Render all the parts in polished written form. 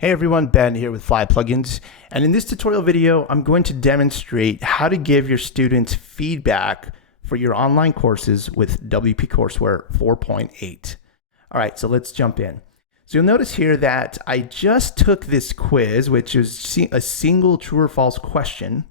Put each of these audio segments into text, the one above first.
Hey everyone, Ben here with Fly Plugins, and in this tutorial video, I'm going to demonstrate how to give your students feedback for your online courses with WP Courseware 4.8. All right, so let's jump in. So you'll notice here that I just took this quiz, which is a single true or false question,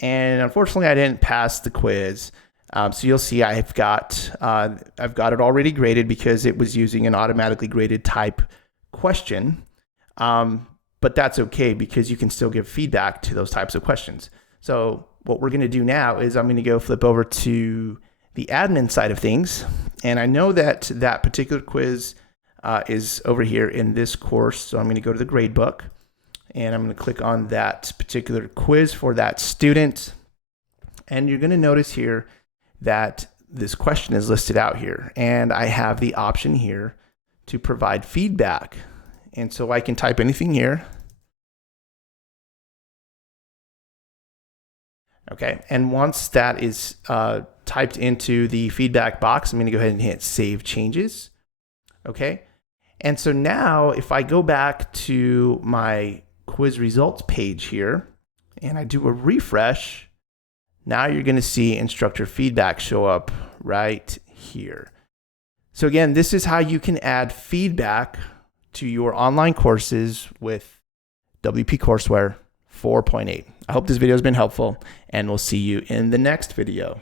and unfortunately I didn't pass the quiz. So you'll see I've got it already graded because it was using an automatically graded type question. But that's okay because you can still give feedback to those types of questions. So what we're going to do now is I'm going to go flip over to the admin side of things. And I know that that particular quiz is over here in this course. So I'm going to go to the grade book and I'm going to click on that particular quiz for that student. And you're going to notice here that this question is listed out here. And I have the option here to provide feedback. And so I can type anything here. Okay, and once that is typed into the feedback box, I'm going to go ahead and hit Save Changes. Okay, and so now if I go back to my quiz results page here and I do a refresh, now you're going to see instructor feedback show up right here. So again, this is how you can add feedback to your online courses with WP Courseware 4.8. I hope this video has been helpful, and we'll see you in the next video.